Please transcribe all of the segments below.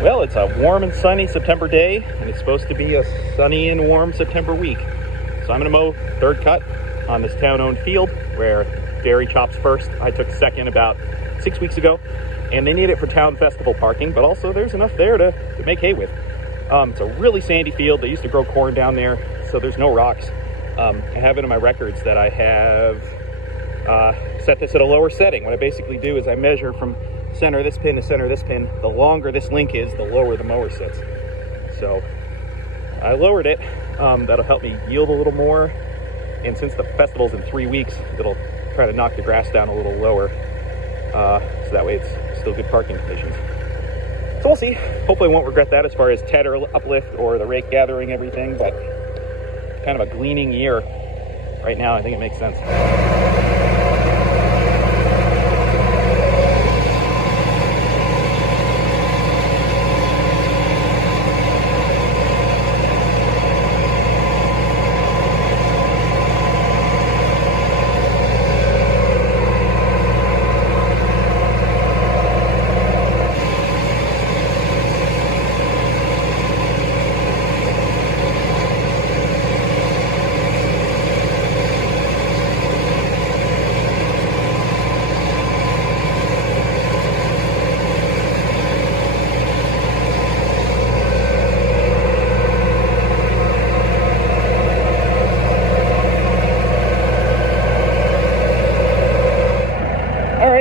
Well, it's a warm and sunny September day, and it's supposed to be a sunny and warm September week. So I'm going to mow third cut on this town-owned field where dairy chops first. I took second about 6 weeks ago, and they need it for town festival parking, but also there's enough there to make hay with. It's a really sandy field. They used to grow corn down there, so there's no rocks. I have it in my records that I have set this at a lower setting. What I basically do is I measure from center of this pin to center of this pin. The longer this link is, the lower the mower sits. So I lowered it. That'll help me yield a little more. And since the festival's in 3 weeks, it'll try to knock the grass down a little lower. So that way it's still good parking conditions. So we'll see. Hopefully I won't regret that as far as tedder uplift or the rake gathering everything, but kind of a gleaning year right now. I think it makes sense.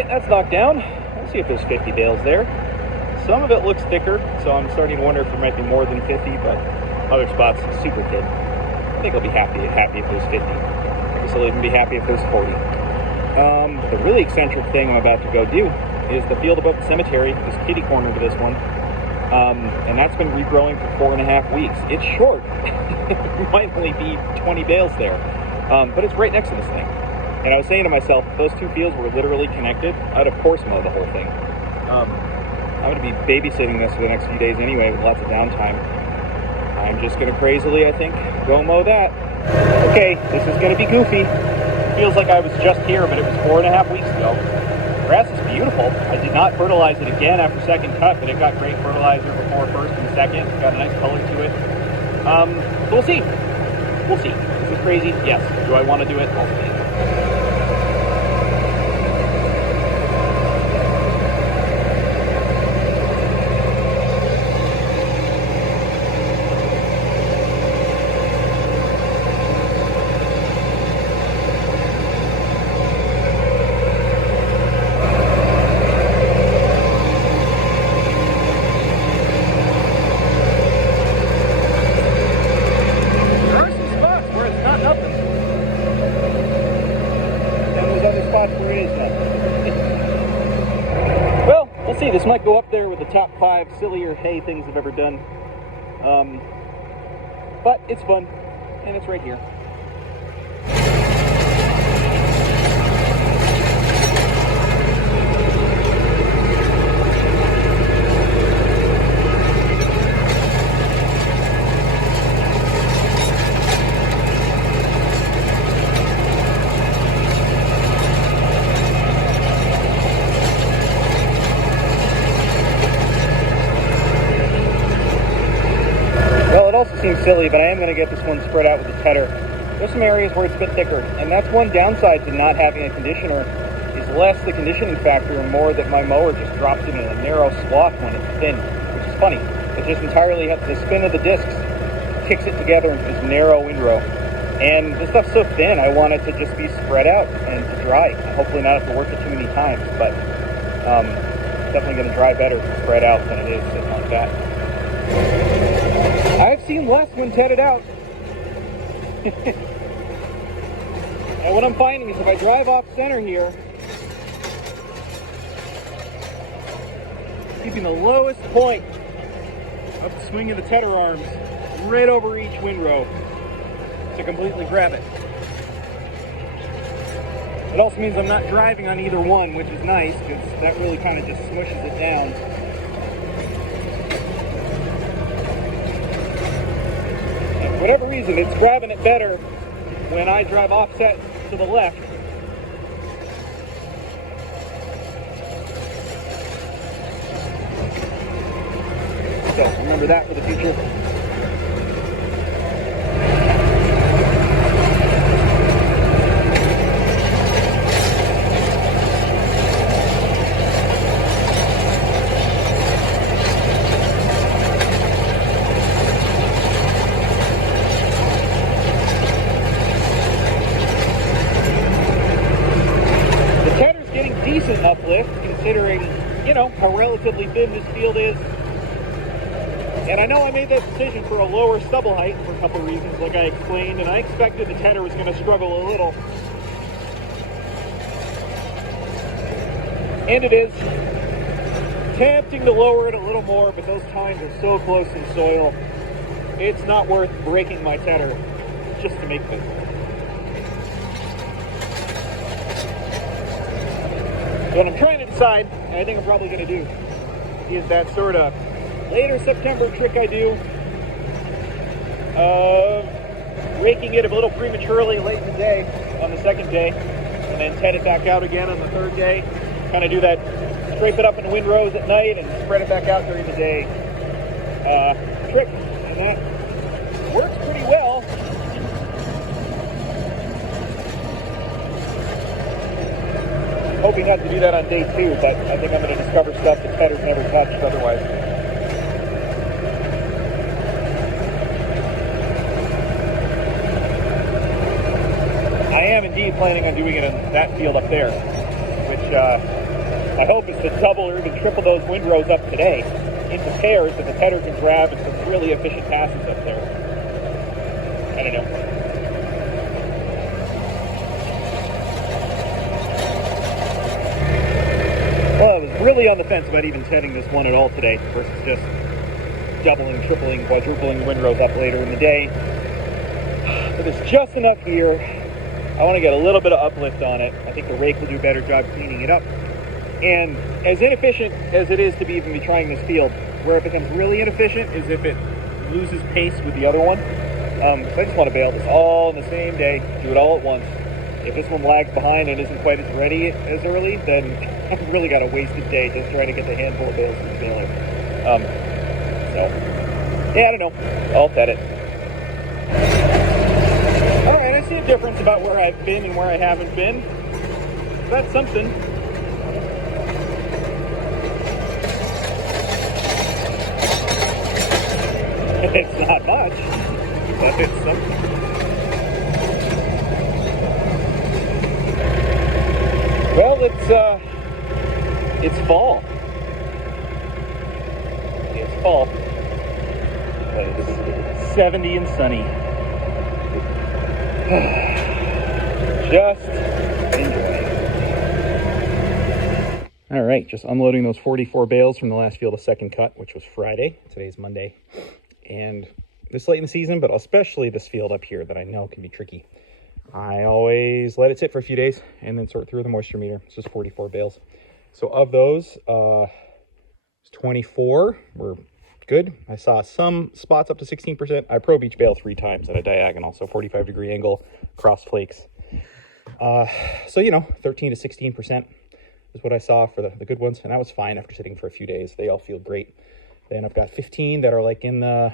That's knocked down. Let's see if there's 50 bales there. Some of it looks thicker, so I'm starting to wonder if there might be more than 50, but other spots super thin. I think I'll be happy if there's 50. I guess I'll even be happy if there's 40. The really eccentric thing I'm about to go do is the field above the cemetery. There's kitty corner to this one, and that's been regrowing for 4.5 weeks. It's short. There might only be 20 bales there, but it's right next to this thing. And I was saying to myself, if those two fields were literally connected, I'd of course mow the whole thing. I'm going to be babysitting this for the next few days anyway with lots of downtime. I'm just going to crazily, I think, go mow that. Okay, this is going to be goofy. Feels like I was just here, but it was 4.5 weeks ago. Grass is beautiful. I did not fertilize it again after second cut, but it got great fertilizer before first and second. It's got a nice color to it. So we'll see. We'll see. Is this crazy? Yes. Do I want to do it? Also. This might go up there with the top 5 sillier hay things I've ever done. But it's fun, and it's right here. Seems silly, but I am going to get this one spread out with the tedder. There's some areas where it's a bit thicker, and that's one downside to not having a conditioner, is less the conditioning factor and more that my mower just drops it in a narrow swath when it's thin, which is funny. It just entirely has the spin of the discs kicks it together into this narrow windrow. And this stuff's so thin, I want it to just be spread out and to dry. Hopefully not have to work it too many times, but definitely going to dry better spread out than it is sitting like that. I've seen less when tedded out. And what I'm finding is if I drive off center here, keeping the lowest point of the swing of the tedder arms right over each windrow to completely grab it. It also means I'm not driving on either one, which is nice because that really kind of just smushes it down. For whatever reason, it's grabbing it better when I drive offset to the left. So remember that for the future. Decent uplift considering, you know, how relatively thin this field is. And I know I made that decision for a lower stubble height for a couple reasons, like I explained, and I expected the tedder was going to struggle a little. And it is tempting to lower it a little more, but those tines are so close in soil, it's not worth breaking my tedder just to make this. What I'm trying to decide, and I think I'm probably going to do, is that sort of later September trick I do of raking it a little prematurely late in the day on the second day, and then ted it back out again on the third day. Kind of do that, scrape it up in windrows at night and spread it back out during the day trick, and that works pretty well. Hoping not to do that on day 2, but I think I'm going to discover stuff the tedder's never touched otherwise. I am indeed planning on doing it in that field up there, which I hope is to double or even triple those windrows up today into pairs that the tedder can grab in some really efficient passes up there. I don't know. Well, I was really on the fence about even tedding this one at all today versus just doubling, tripling, quadrupling windrows up later in the day. But there's just enough here. I want to get a little bit of uplift on it. I think the rake will do a better job cleaning it up. And as inefficient as it is to even be trying this field, where it becomes really inefficient is if it loses pace with the other one. So I just want to bale this all in the same day, do it all at once. If this one lags behind and isn't quite as ready as early, then I've really got a wasted day just trying to get the handful of bales from the baler. So, yeah, I don't know. I'll ted it. All right, I see a difference about where I've been and where I haven't been. That's something. It's not much, but it's something. Well, it's fall. It's fall. But it's 70 and sunny. Just enjoy. All right, just unloading those 44 bales from the last field of second cut, which was Friday. Today's Monday. And this late in the season, but especially this field up here that I know can be tricky, I always let it sit for a few days and then sort through the moisture meter. It's just 44 bales. So of those, 24 were good. I saw some spots up to 16%. I probe each bale 3 times at a diagonal, so 45-degree angle, cross flakes. So, you know, 13 to 16% is what I saw for the good ones, and that was fine after sitting for a few days. They all feel great. Then I've got 15 that are like in the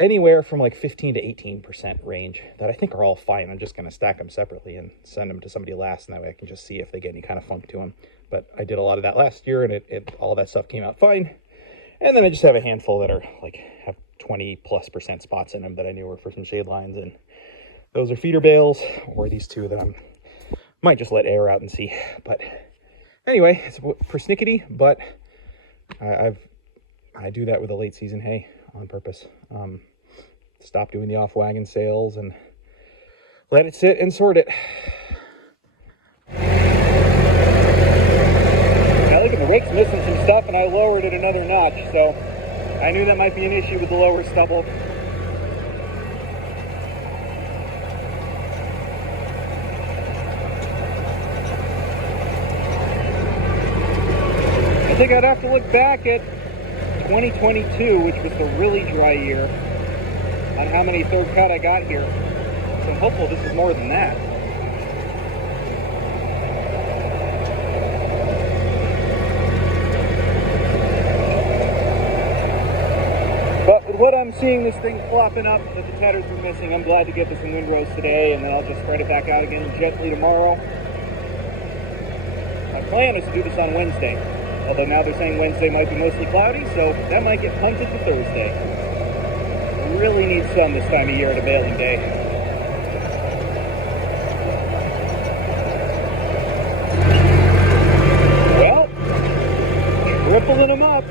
anywhere from like 15 to 18% range that I think are all fine. I'm just going to stack them separately and send them to somebody last, and that way I can just see if they get any kind of funk to them. But I did a lot of that last year, and all that stuff came out fine. And then I just have a handful that are like have 20+% spots in them that I knew were for some shade lines, and those are feeder bales, or these two that I might just let air out and see. But anyway, it's persnickety, but I do that with a late season hay on purpose. Stop doing the off wagon sales and let it sit and sort it. Now look at the rake's missing some stuff, and I lowered it another notch, so I knew that might be an issue with the lower stubble. I think I'd have to look back at 2022, which was the really dry year, on how many third cut I got here. So I'm hopeful this is more than that. what I'm seeing this thing flopping up that the tatters were missing. I'm glad to get this in windrows today, and then I'll just spread it back out again gently tomorrow. My plan is to do this on Wednesday, although now they're saying Wednesday might be mostly cloudy, so that might get punted to Thursday. Really need sun this time of year at a baling day. Well, tripling them up.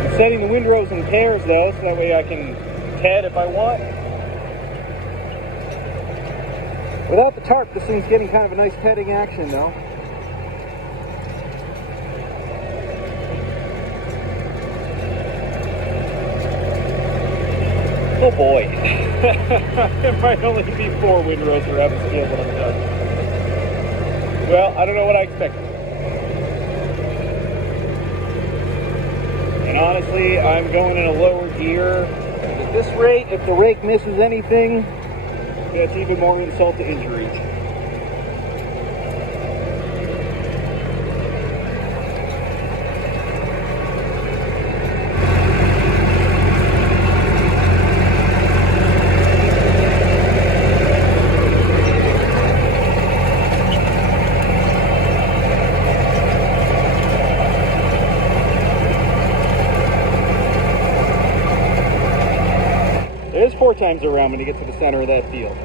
I'm setting the windrows in pairs though, so that way I can ted if I want. Without the tarp, this thing's getting kind of a nice tedding action though. Oh boy. It might only be 4 windrows for Evansfield when I'm done. Well, I don't know what I expected. And honestly, I'm going in a lower gear. At this rate, if the rake misses anything, that's even more insult to injury. There's 4 times around when you get to the center of that field.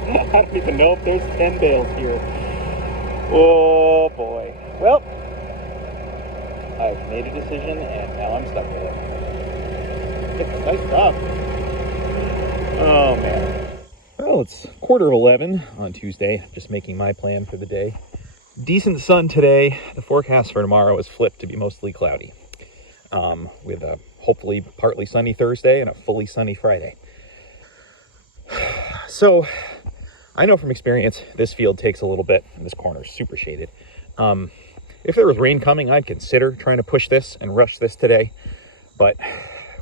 I don't even know if there's 10 bales here. Oh boy. Well, I've made a decision and now I'm stuck with it. It's nice stuff. Oh man. Well, it's 10:15 on Tuesday. Just making my plan for the day. Decent sun today. The forecast for tomorrow is flipped to be mostly cloudy. With a hopefully partly sunny Thursday and a fully sunny Friday. So I know from experience this field takes a little bit, and this corner is super shaded. If there was rain coming, I'd consider trying to push this and rush this today, but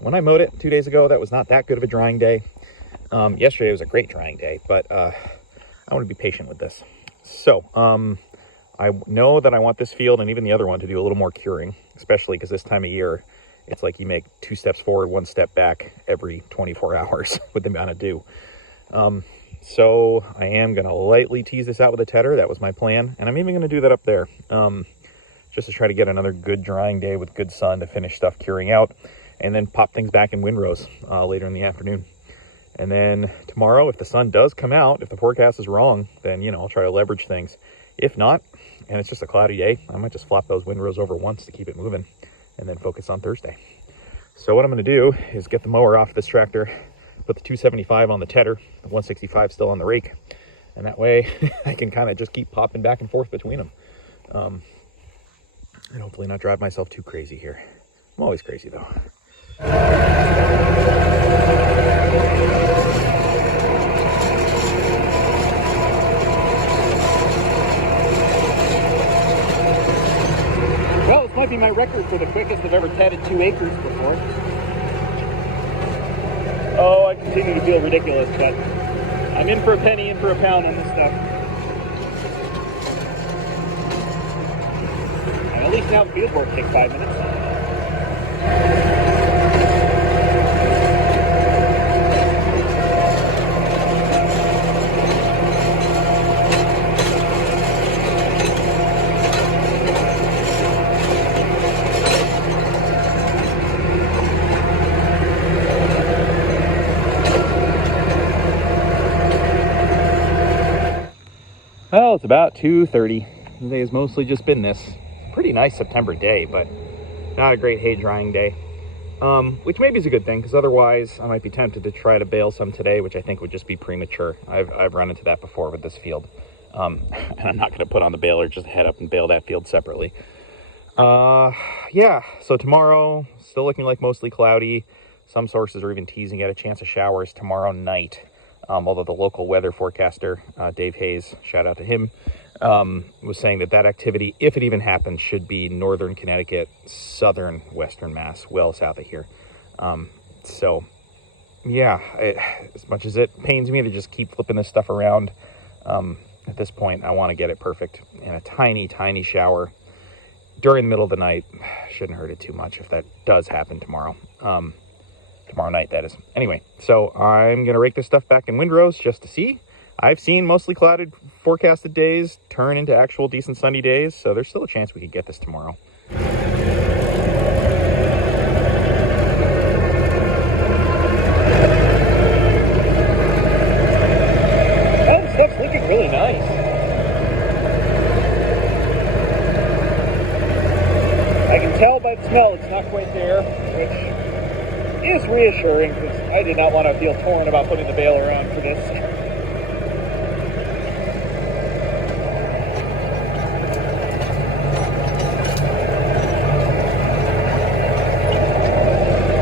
when I mowed it 2 days ago, that was not that good of a drying day. Yesterday was a great drying day, but I want to be patient with this. So I know that I want this field and even the other one to do a little more curing, especially because this time of year it's like you make 2 steps forward, 1 step back every 24 hours with the amount of dew. So I am going to lightly tease this out with a tedder. That was my plan. And I'm even going to do that up there. Just to try to get another good drying day with good sun to finish stuff curing out. And then pop things back in windrows later in the afternoon. And then tomorrow, if the sun does come out, if the forecast is wrong, then, you know, I'll try to leverage things. If not, and it's just a cloudy day, I might just flop those windrows over once to keep it moving and then focus on Thursday. So what I'm going to do is get the mower off this tractor, put the 275 on the tedder, the 165 still on the rake, and that way I can kind of just keep popping back and forth between them. And hopefully not drive myself too crazy here. I'm always crazy though. Well, this might be my record for the quickest I've ever tedded 2 acres before. Oh, I continue to feel ridiculous, but I'm in for a penny, in for a pound on this stuff. And at least now field work takes 5 minutes. Well, it's about 2:30. Today has mostly just been this pretty nice September day, but not a great hay drying day. Which maybe is a good thing, because otherwise I might be tempted to try to bale some today, which I think would just be premature. I've run into that before with this field. And I'm not going to put on the baler, just head up and bale that field separately. Yeah, so tomorrow, still looking like mostly cloudy. Some sources are even teasing at a chance of showers tomorrow night. Although the local weather forecaster, Dave Hayes, shout out to him, was saying that that activity, if it even happens, should be northern Connecticut, southern western Mass, well south of here. So, yeah, as much as it pains me to just keep flipping this stuff around, at this point, I want to get it perfect. And a tiny, tiny shower during the middle of the night shouldn't hurt it too much if that does happen tomorrow. Tomorrow night, that is. Anyway, so I'm going to rake this stuff back in windrows just to see. I've seen mostly clouded forecasted days turn into actual decent sunny days, so there's still a chance we could get this tomorrow. Oh, this stuff's looking really nice. I can tell by the smell it's not quite there, which is reassuring because I did not want to feel torn about putting the baler on for this.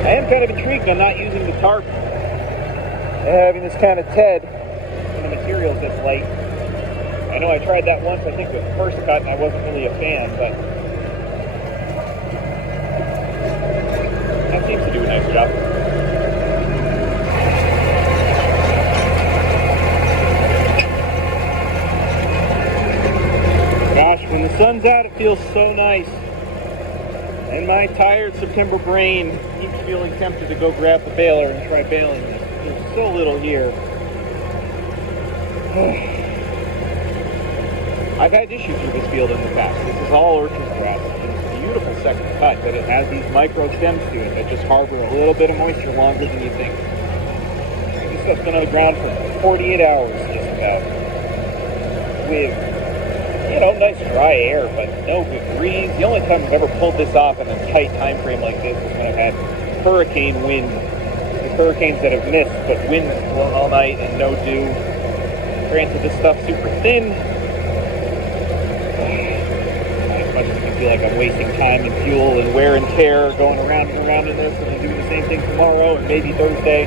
I am kind of intrigued on not using the tarp, having this kind of TED and the materials this light. I know I tried that once, I think with the first cut, and I wasn't really a fan, but that seems to do a nice job. Gosh, when the sun's out, it feels so nice. And my tired September brain keeps feeling tempted to go grab the baler and try baling this. There's so little here. I've had issues with this field in the past. This is all orchard grass. It's a beautiful second cut, but it has these micro stems to it that just harbor a little bit of moisture longer than you think. This stuff's been on the ground for 48 hours, just about. With, you know, nice dry air, but no good breeze. The only time I've ever pulled this off in a tight time frame like this is when I've had hurricane wind. The hurricanes that have missed, but wind has blown all night and no dew. Granted, this stuff's super thin. As much as I feel like I'm wasting time and fuel and wear and tear going around and around in this, and then doing the same thing tomorrow and maybe Thursday.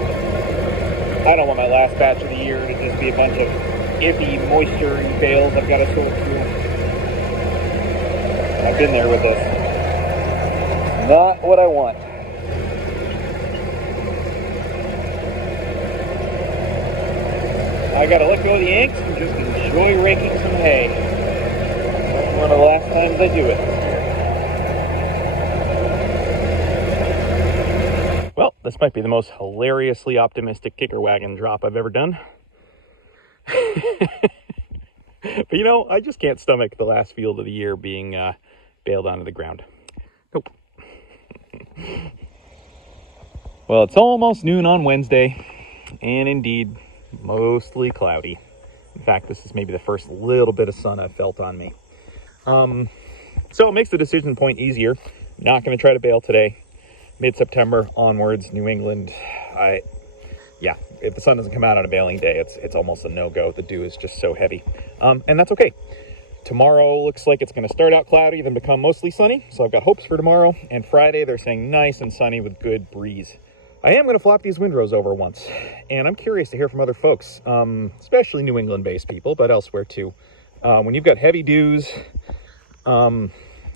I don't want my last batch of the year to just be a bunch of iffy moisture and bales I've got to sort through. I've been there with this. Not what I want. I gotta let go of the inks and just enjoy raking some hay. That's one of the last times I do it this year. Well, this might be the most hilariously optimistic kicker wagon drop I've ever done. But you know, I just can't stomach the last field of the year being baled onto the ground. Nope. Well, it's almost noon on Wednesday, and indeed, mostly cloudy. In fact, this is maybe the first little bit of sun I've felt on me. So it makes the decision point easier. Not going to try to bale today. Mid-September onwards, New England. Yeah, if the sun doesn't come out on a baling day, it's almost a no-go. The dew is just so heavy. And that's okay. Tomorrow looks like it's going to start out cloudy, then become mostly sunny. So I've got hopes for tomorrow. And Friday, they're saying nice and sunny with good breeze. I am going to flop these windrows over once. And I'm curious to hear from other folks, especially New England-based people, but elsewhere too. When you've got heavy dews,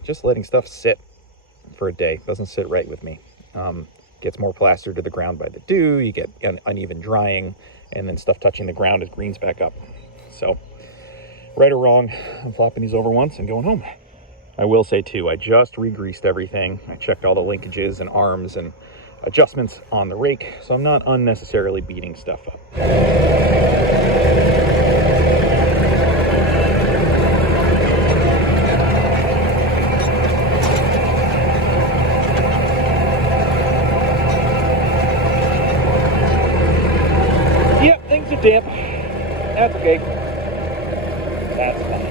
just letting stuff sit for a day doesn't sit right with me. Gets more plastered to the ground by the dew, you get uneven drying, and then stuff touching the ground, it greens back up. So, right or wrong, I'm flopping these over once and going home. I will say too, I just re-greased everything. I checked all the linkages and arms and adjustments on the rake, so I'm not unnecessarily beating stuff up. Damp. That's okay. That's fine.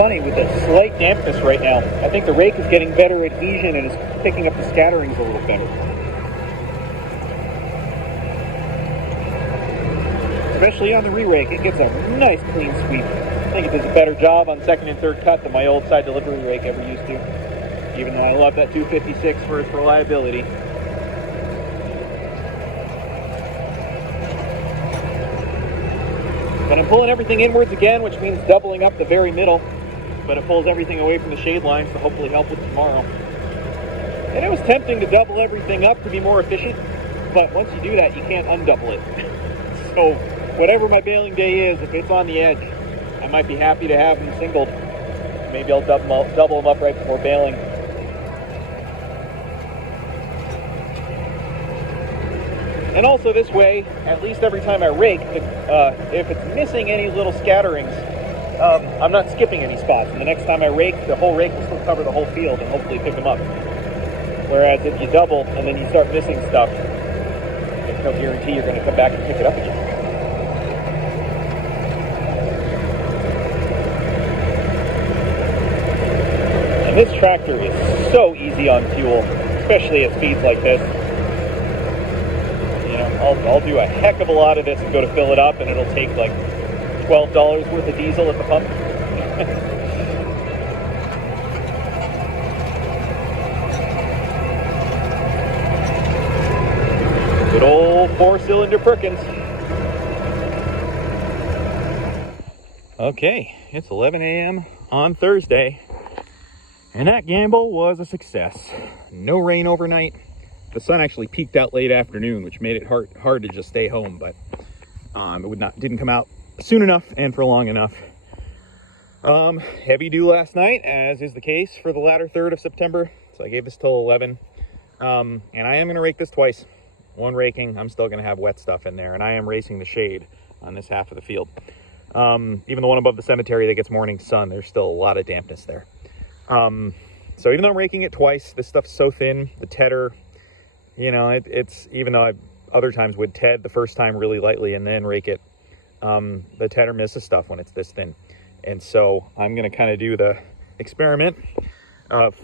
funny with the slight dampness right now. I think the rake is getting better adhesion and is picking up the scatterings a little better. Especially on the re-rake, it gets a nice clean sweep. I think it does a better job on second and third cut than my old side delivery rake ever used to. Even though I love that 256 for its reliability. But I'm pulling everything inwards again, which means doubling up the very middle. But it pulls everything away from the shade lines to hopefully help with tomorrow. And it was tempting to double everything up to be more efficient, but once you do that, you can't undouble it. So whatever my baling day is, if it's on the edge, I might be happy to have them singled. Maybe I'll double them up right before baling. And also this way, at least every time I rake, if it's missing any little scatterings, I'm not skipping any spots. And the next time I rake, the whole rake will still cover the whole field and hopefully pick them up. Whereas if you double and then you start missing stuff, there's no guarantee you're going to come back and pick it up again. And this tractor is so easy on fuel, especially at speeds like this. I'll do a heck of a lot of this and go to fill it up, and it'll take like $12 worth of diesel at the pump. Good old 4-cylinder Perkins. Okay, it's 11 a.m. on Thursday, and that gamble was a success. No rain overnight. The sun actually peaked out late afternoon, which made it hard to just stay home, but it didn't come out soon enough and for long enough. Heavy dew last night, as is the case for the latter third of September, so I gave this till 11. And I am going to rake this twice. One raking, I'm still going to have wet stuff in there, and I am racing the shade on this half of the field. Even the one above the cemetery that gets morning sun, there's still a lot of dampness there. So even though I'm raking it twice, this stuff's so thin, the tedder, it's even though I other times would ted the first time really lightly and then rake it, the tedder misses stuff when it's this thin. And so I'm going to kind of do the experiment,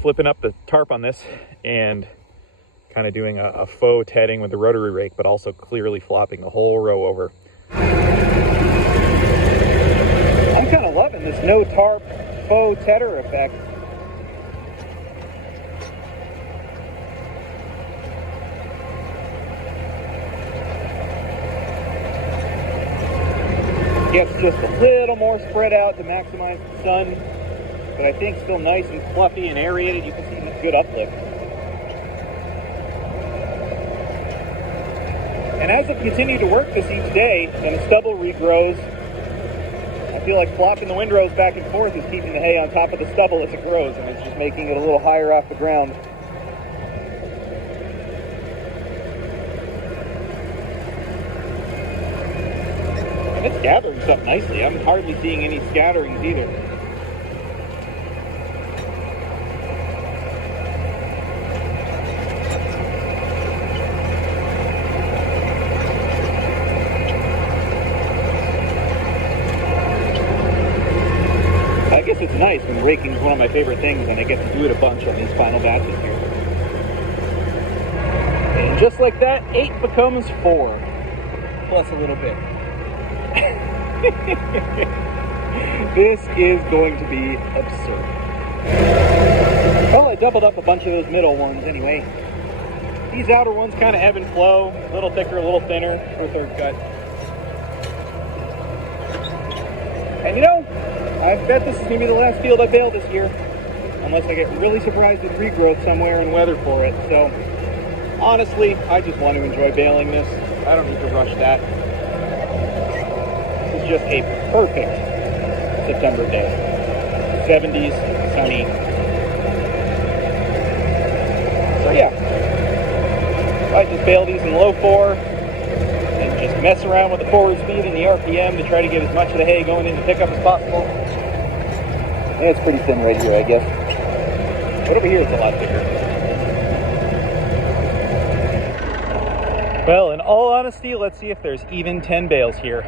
flipping up the tarp on this and kind of doing a faux tedding with the rotary rake, but also clearly flopping the whole row over. I'm kind of loving this no tarp faux tedder effect. Gets just a little more spread out to maximize the sun, but I think still nice and fluffy and aerated. You can see good uplift. And as I continue to work this each day and the stubble regrows, I feel like flopping the windrows back and forth is keeping the hay on top of the stubble as it grows, and it's just making it a little higher off the ground. It's gathering stuff nicely. I'm hardly seeing any scatterings either. I guess it's nice when raking is one of my favorite things, and I get to do it a bunch on these final batches here. And just like that, 8 becomes 4, plus a little bit. This is going to be absurd. Well, I doubled up a bunch of those middle ones anyway. These outer ones kind of ebb and flow, a little thicker, a little thinner for third cut. And I bet this is going to be the last field I bale this year, unless I get really surprised with regrowth somewhere and weather for it. So honestly, I just want to enjoy baling this. I don't need to rush that. Just a perfect September day. 70s, sunny. So yeah, I just bale these in low 4 and just mess around with the forward speed and the RPM to try to get as much of the hay going into pickup as possible. And it's pretty thin right here, I guess. But over here it's a lot thicker. Well, in all honesty, let's see if there's even 10 bales here.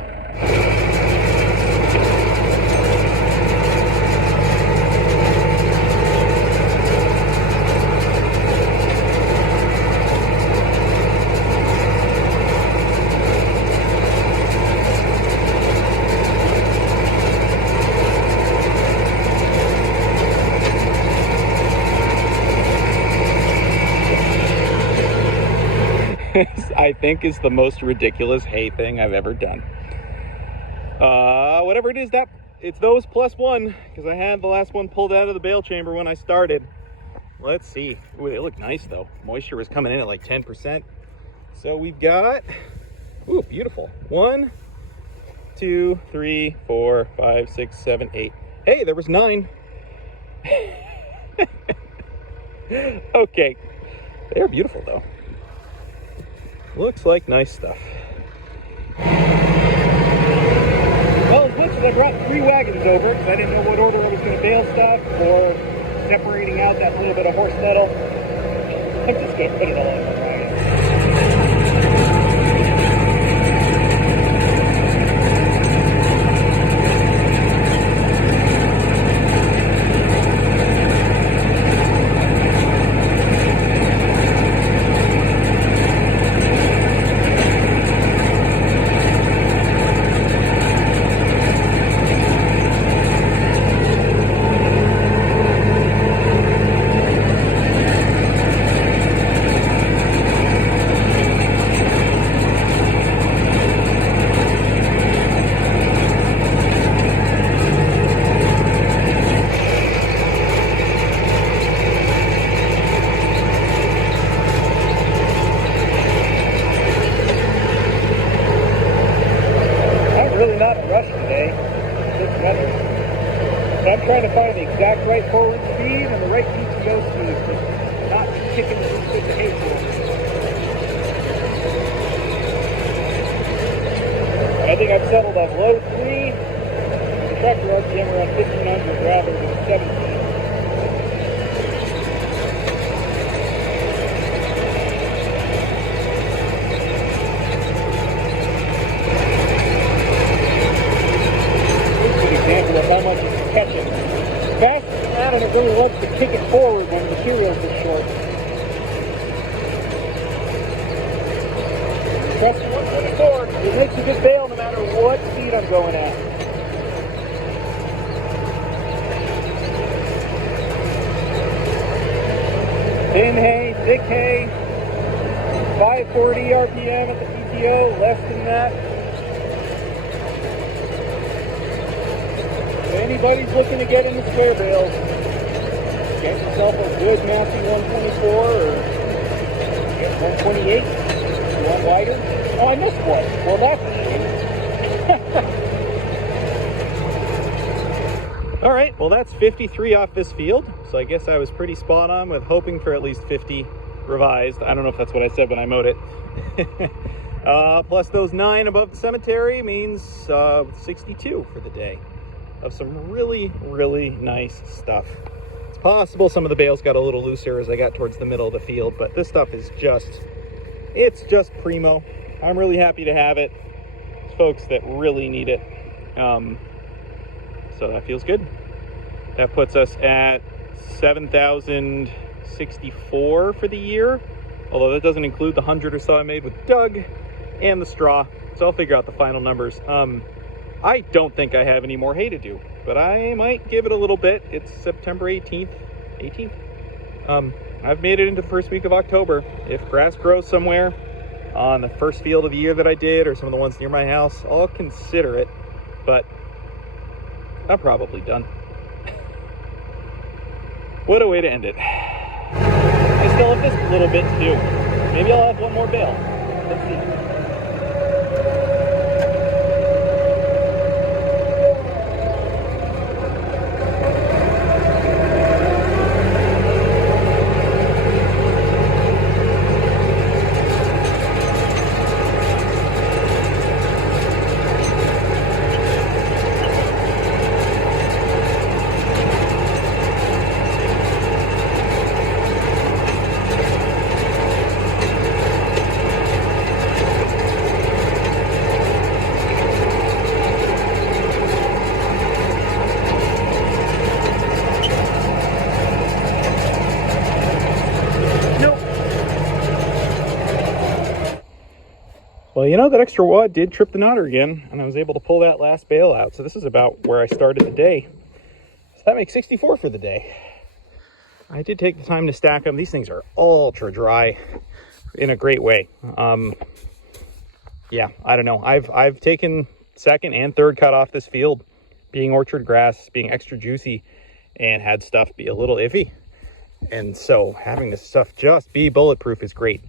This, I think, is the most ridiculous hay thing I've ever done. Whatever it is, that it's those plus one, because I had the last one pulled out of the bale chamber when I started. Let's see. Ooh, they look nice though. Moisture was coming in at like 10%. So we've got, ooh, beautiful. 1, 2, 3, 4, 5, 6, 7, 8. Hey, there was 9. Okay. They're beautiful though. Looks like nice stuff. Well, as much as I brought 3 wagons over, because I didn't know what order I was going to bale stuff, or separating out that little bit of horse metal, I'm just going to put it all in one wagon. I'm trying to find the exact right forward speed and the right PTO speed to not be kicking the hay forward. I think I've settled on low 3, the tractor RPM around 1500 rather than 17. Of how much it's catching. Faster than that, and it really loves to kick it forward when the materials are short. Trust me, 124. It makes a good bale no matter what speed I'm going at. Thin hay, thick hay, 540 RPM at the PTO, less than that. If anybody's looking to get into square bales, get yourself a good Massey 124 or get 128. You want wider? Oh, I missed one. Well, that's a shame. All right, well, that's 53 off this field. So I guess I was pretty spot on with hoping for at least 50 revised. I don't know if that's what I said when I mowed it. Plus those 9 above the cemetery means 62 for the day of some really, really nice stuff. It's possible some of the bales got a little looser as I got towards the middle of the field, but this stuff is it's just primo. I'm really happy to have it. It's folks that really need it. So that feels good. That puts us at 7,064 for the year, although that doesn't include the 100 or so I made with Doug and the straw. So I'll figure out the final numbers. I don't think I have any more hay to do, but I might give it a little bit. It's September 18th. I've made it into the first week of October. If grass grows somewhere on the first field of the year that I did, or some of the ones near my house, I'll consider it, but I'm probably done. What a way to end it. I still have this little bit to do. Maybe I'll have one more bale. Let's see. Well, you know, that extra wad did trip the knotter again, and I was able to pull that last bale out. So this is about where I started the day. So that makes 64 for the day. I did take the time to stack them. These things are ultra dry. in a great way. Yeah, I don't know. I've taken second and third cut off this field, being orchard grass, being extra juicy, and had stuff be a little iffy. And so having this stuff just be bulletproof is great.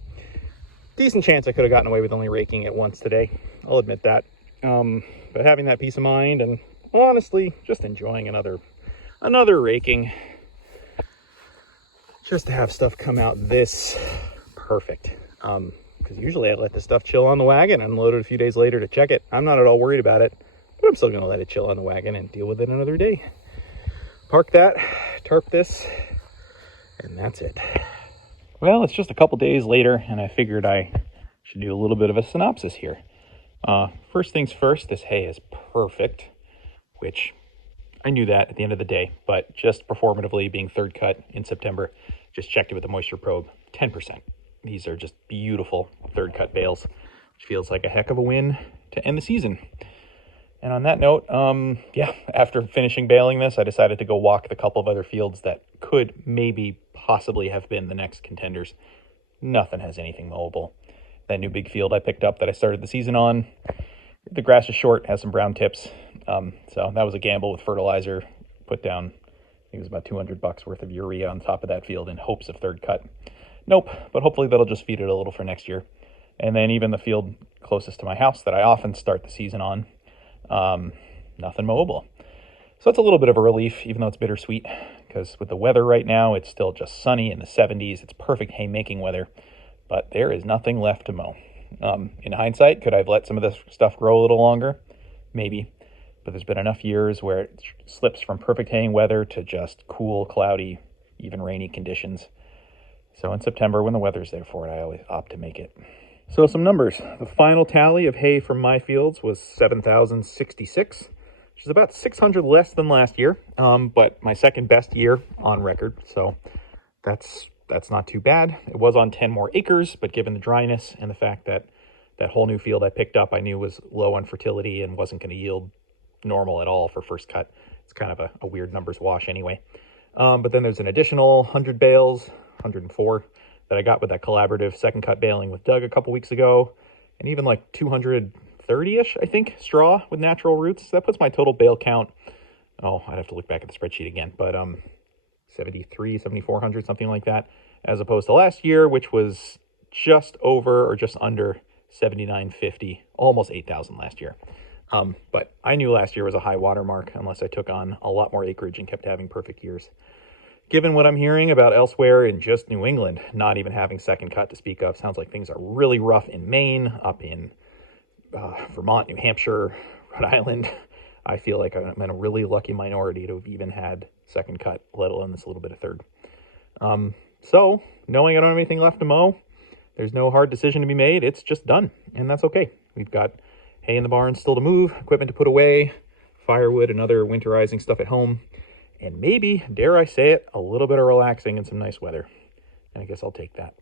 Decent chance I could have gotten away with only raking it once today. I'll admit that. But having that peace of mind and honestly just enjoying another raking, just to have stuff come out this perfect. Because usually I let this stuff chill on the wagon and unload it a few days later to check it. I'm not at all worried about it, but I'm still going to let it chill on the wagon and deal with it another day. Park that, tarp this, and that's it. Well, it's just a couple days later, and I figured I should do a little bit of a synopsis here. First things first, this hay is perfect, which I knew that at the end of the day, but just performatively being third cut in September, just checked it with the moisture probe, 10%. These are just beautiful third cut bales, which feels like a heck of a win to end the season. And on that note, yeah, after finishing baling this, I decided to go walk the couple of other fields that could maybe possibly have been the next contenders. Nothing has anything mowable. That new big field I picked up that I started the season on, the grass is short, has some brown tips. So that was a gamble with fertilizer. Put down, I think it was about $200 worth of urea on top of that field in hopes of third cut. Nope, but hopefully that'll just feed it a little for next year. And then even the field closest to my house that I often start the season on, nothing mowable. So it's a little bit of a relief, even though it's bittersweet, because with the weather right now, it's still just sunny in the 70s. It's perfect haymaking weather, but there is nothing left to mow. In hindsight, could I have let some of this stuff grow a little longer? Maybe, but there's been enough years where it slips from perfect haying weather to just cool, cloudy, even rainy conditions. So in September, when the weather's there for it, I always opt to make it. So some numbers. The final tally of hay from my fields was 7,066, which is about 600 less than last year, but my second best year on record. So that's not too bad. It was on 10 more acres, but given the dryness and the fact that that whole new field I picked up I knew was low on fertility and wasn't going to yield normal at all for first cut. It's kind of a weird numbers wash anyway. But then there's an additional 100 bales, 104, that I got with that collaborative second cut baling with Doug a couple weeks ago, and even like 230-ish, I think, straw with natural roots. So that puts my total bale count, oh, I'd have to look back at the spreadsheet again, but 7,400, something like that, as opposed to last year, which was just over or just under 7,950, almost 8,000 last year. But I knew last year was a high water mark unless I took on a lot more acreage and kept having perfect years. Given what I'm hearing about elsewhere in just New England, not even having second cut to speak of, sounds like things are really rough in Maine, up in Vermont, New Hampshire, Rhode Island. I feel like I'm in a really lucky minority to have even had second cut, let alone this little bit of third. So knowing I don't have anything left to mow, there's no hard decision to be made. It's just done, and that's okay. We've got hay in the barn still to move, equipment to put away, firewood and other winterizing stuff at home, and maybe, dare I say it, a little bit of relaxing and some nice weather. And I guess I'll take that.